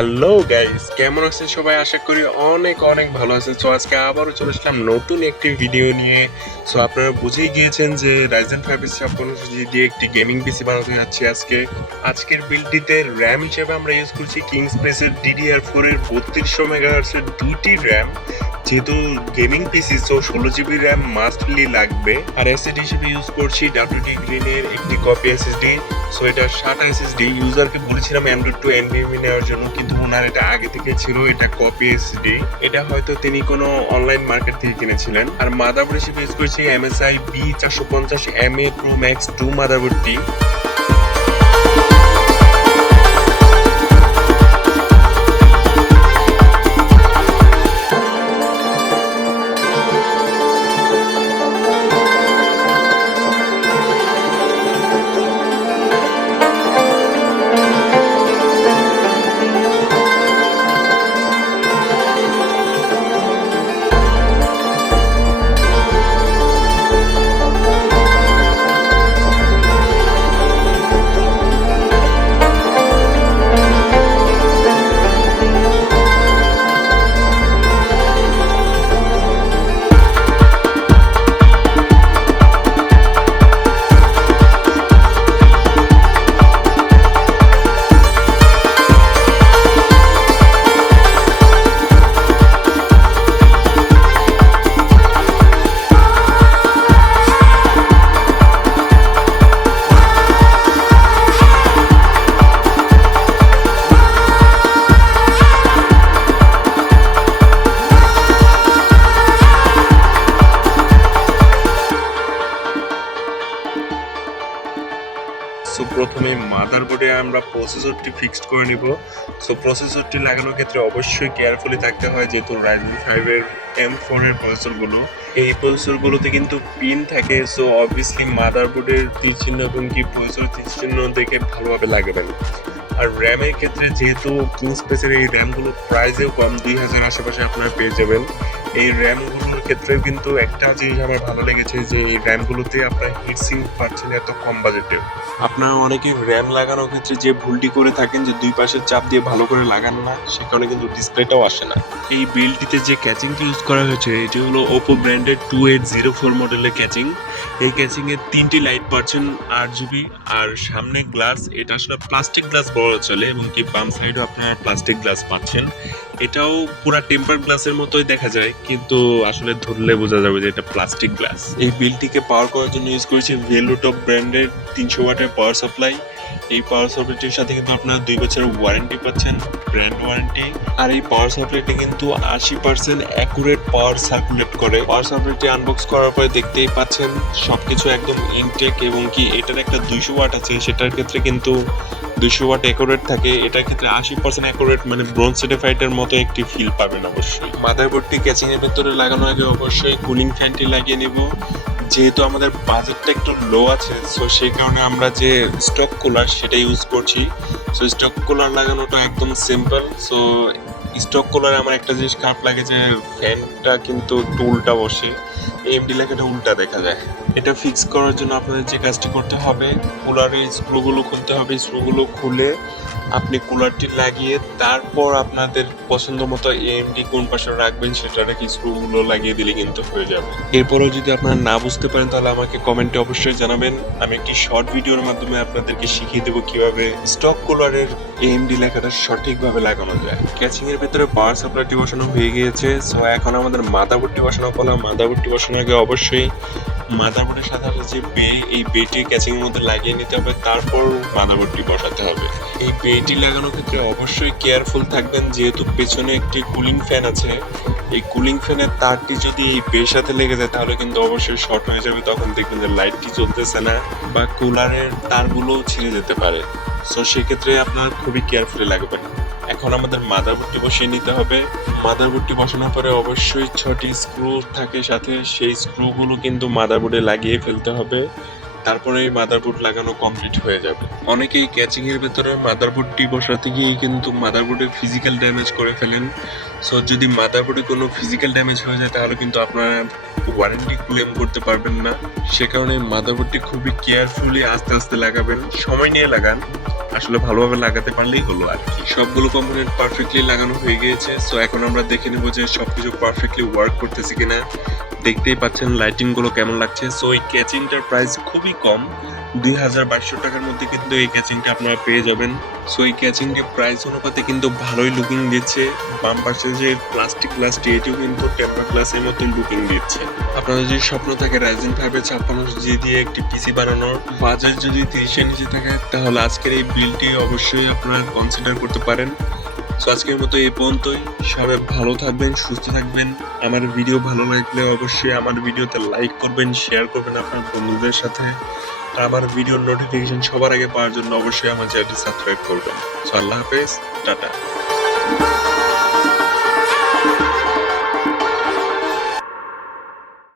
Hello guys, কেমন আছেন সবাই? আশা করি অনেক অনেক ভালো আছেন। সো আজকে আবারও চলে আসলাম নতুন একটি ভিডিও নিয়ে। সো আপনারা বুঝেই গিয়েছেন যে Ryzen 5 5600G দিয়ে একটি গেমিং পিসি বানাতে যাচ্ছি আজকের বিল্ডটিতে র্যাম হিসেবে আমরা ইউজ করছি কিংসপেসের DDR4 এর 3200 মেগাহার্টজ এর দুটি র্যাম। যেহেতু গেমিং পিসি, সো 16GB র্যাম মাস্টলি লাগবে। আর এসএসডি হিসেবে ইউজ করছি WD গ্রিনের একটি কপি এসএসডি। সো এটা SHARE এসএসডি। ইউজারকে বলেছিলাম M.2 NVMe নেওয়ার জন্য, কিন্তু ওনার এটা আগে থেকে ছিল, এটা কপি এসএসডি। এটা হয়তো তিনি কোনো অনলাইন মার্কেট থেকে কিনেছিলেন। আর মাদারবোর্ড হিসেবে ইউজ করছি MSI B450MA Pro Max 2 মাদারবোর্ডটি। সো প্রথমে মাদারবোর্ডে আমরা প্রসেসরটি ফিক্সড করে নিব। সো প্রসেসরটি লাগানোর ক্ষেত্রে অবশ্যই কেয়ারফুলি থাকতে হয়, যেহেতু Ryzen 5 এর M4 এর প্রসেসরগুলো, এই প্রসেসরগুলোতে কিন্তু পিন থাকে। সো অবভিয়াসলি মাদারবোর্ডের তীর চিহ্ন এবং কি প্রসেসর তীর চিহ্ন দেখে ভালোভাবে লাগাবেন। আর র্যামের ক্ষেত্রে যেহেতু কিংসপেসের এই র্যামগুলো প্রাইসেও কম, 2000 আশেপাশে আপনারা পেয়ে যাবেন। এই র্যামগুলোর ক্ষেত্রে কিন্তু একটা জিনিস আমার ভালো লেগেছে, যে এই র্যামগুলোতে আপনার হিটসিঙ্ক পাচ্ছেন এত কম বাজেটে। আপনারা অনেকেই র্যাম লাগানোর ক্ষেত্রে যে ভুলটি করে থাকেন, যে দুই পাশের চাপ দিয়ে ভালো করে লাগান না, সে কারণে কিন্তু ডিসপ্লেটাও আসে না। এই বিল্ডটিতে যে ক্যাচিংটি ইউজ করা হয়েছে, এটি হলো ওপো ব্র্যান্ডের 2804 মডেলের ক্যাচিং। এই ক্যাচিংয়ে 3টি লাইট পাচ্ছেন RGB, আর সামনে গ্লাস, এটা আসলে প্লাস্টিক গ্লাস বলা চলে, এবং কি বাম সাইডও আপনারা প্লাস্টিক গ্লাস পাচ্ছেন। এটাও পুরা টেম্পার গ্লাসের মতোই দেখা যায়, কিন্তু আসলে ধরলে বোঝা যাবে যে এটা প্লাস্টিক গ্লাস। এই বিলটিকে পাওয়ার করার জন্য ইউজ করেছি ভেলোটপ ব্র্যান্ডের 300 ওয়াটের পাওয়ার সাপ্লাই। এই পাওয়ার সাপ্লাইটির সাথে কিন্তু আপনারা 2 বছরের ওয়ারেন্টি পাচ্ছেন, ব্র্যান্ড ওয়ারেন্টি। আর এই পাওয়ার সাপ্লাইটি কিন্তু 80% অ্যাকুরেট পাওয়ার সার্কুলেট করে। পাওয়ার সাপ্লাইটি আনবক্স করার পরে দেখতেই পাচ্ছেন সবকিছু একদম ইনটেক, এবং কি এটার একটা 200 ওয়াট আছে, সেটার ক্ষেত্রে কিন্তু 200 ওয়াট অ্যাকুরেট থাকে। এটার ক্ষেত্রে 80% অ্যাকুরেট, মানে ব্রোঞ্জ সার্টিফাইডের মতো একটি ফিল পাবেন অবশ্যই। মাদারবোর্ডটি ক্যাচিং এর ভেতরে লাগানোর আগে অবশ্যই কুলিং ফ্যানটি লাগিয়ে নেব। যেহেতু আমাদের বাজেটটা একটু লো আছে, সো সেই কারণে আমরা যে স্টক কুলার সেটা ইউজ করছি। সো স্টক কুলার লাগানোটা একদম সিম্পল। সো স্টক কুলারে আমার একটা জিনিস খারাপ লাগে, যে ফ্যানটা কিন্তু একটু উল্টা বসে, এমডি লেখাটা উল্টা দেখা যায়। এটা ফিক্স করার জন্য আপনাদের যে কাজটি করতে হবে, কুলারের স্ক্রুগুলো খুলতে হবে। স্ক্রুগুলো খুলে আপনি কুলারটি লাগিয়ে তারপর আপনাদের পছন্দ মতো এএমডি কোন পাশে রাখবেন সেটা রেখে স্ক্রুগুলো লাগিয়ে দিলে কিন্তু হয়ে যাবে। এরপরও যদি আপনারা না বুঝতে পারেন, তাহলে আমাকে কমেন্টে অবশ্যই জানাবেন। আমি একটি শর্ট ভিডিওর মাধ্যমে আপনাদেরকে শিখিয়ে দেবো কিভাবে স্টক কুলারের এএমডি লেখাটা সঠিকভাবে লাগানো যায়। ক্যাচিং এর ভেতরে পাওয়ার সাপ্লাইটি বসানো হয়ে গিয়েছে। সো এখন আমাদের মাদারবোর্ডটি বসানো পালা। মাদারবোর্ডটি বসানোর আগে অবশ্যই মাদারবোর্ডের সাথে যে এই বেটি ক্যাচিং এর মধ্যে লাগিয়ে নিতে হবে, তারপর মাদারবোর্ডটি বসাতে হবে। এই বেটি লাগানোর ক্ষেত্রে অবশ্যই কেয়ারফুল থাকবেন, যেহেতু পেছনে একটি কুলিং ফ্যান আছে। এই কুলিং ফ্যানের তারটি যদি এই বের সাথে লেগে যায়, তাহলে কিন্তু অবশ্যই শর্ট হয়ে যাবে। তখন দেখবেন যে লাইটটি চলতেছে না, বা কুলারের তারগুলো ছিঁড়ে যেতে পারে। সো সেক্ষেত্রে আপনার খুবই কেয়ারফুলি লাগবেন। এখন আমাদের মাদারবোর্ডটি বসিয়ে নিতে হবে। মাদারবোর্ডটি বসানোর পরে অবশ্যই 6টি স্ক্রু থাকে সাথে, সেই স্ক্রুগুলো কিন্তু মাদারবোর্ডে লাগিয়ে ফেলতে হবে। তারপরে এই মাদারবোর্ড লাগানো কমপ্লিট হয়ে যাবে। অনেকেই ক্যাচিং এর ভেতরে মাদারবোর্ডটি বসাতে গিয়ে কিন্তু মাদারবোর্ডে ফিজিক্যাল ড্যামেজ করে ফেলেন। সো যদি মাদারবোর্ডে কোনো ফিজিক্যাল ড্যামেজ হয়ে যায়, তাহলে কিন্তু আপনারা ওয়ারেন্টি ক্লেম করতে পারবেন না। সে কারণে মাদারবোর্ডটি খুবই কেয়ারফুলি আস্তে আস্তে লাগাবেন, সময় নিয়ে লাগান। আসলে ভালোভাবে লাগাতে পারলেই হলো আর কি। সবগুলো কম্পোনেন্ট পারফেক্টলি লাগানো হয়ে গিয়েছে। সো এখন আমরা দেখে নেব যে সবকিছু পারফেক্টলি ওয়ার্ক করতেছে কিনা। দেখতেই পাচ্ছেন লাইটিং গুলো কেমন লাগছে। সো এই ক্যাচিংটার প্রাইস খুবই কম, 2200 টাকার মধ্যে কিন্তু এই ক্যাচিংটা আপনারা পেয়ে যাবেন। সো এই ক্যাচিংটি প্রাইস অনুপাতে কিন্তু ভালোই লুকিং দিচ্ছে। বাম পাশে যে প্লাস্টিক গ্লাসটি, এটিও কিন্তু টেম্পার গ্লাসের মতো লুকিং দিচ্ছে। আপনাদের যদি স্বপ্ন থাকে Ryzen 5 এর 56 জি দিয়ে একটি পিসি বানানোর, বাজেট যদি 30 এর নিচে থাকে, তাহলে আজকের এই বিলটি অবশ্যই আপনারা কনসিডার করতে পারেন। সো আজকের মতো এই পর্যন্তই। সবাই ভালো থাকবেন, সুস্থ থাকবেন। আমার ভিডিও ভালো লাগলে অবশ্যই আমার ভিডিওতে লাইক করবেন, শেয়ার করবেন আপনার বন্ধুদের সাথে। আর আমার ভিডিওর নোটিফিকেশন সবার আগে পাওয়ার জন্য অবশ্যই আমার চ্যানেলটি সাবস্ক্রাইব করবেন। সো আল্লাহ হাফেজ, টাটা।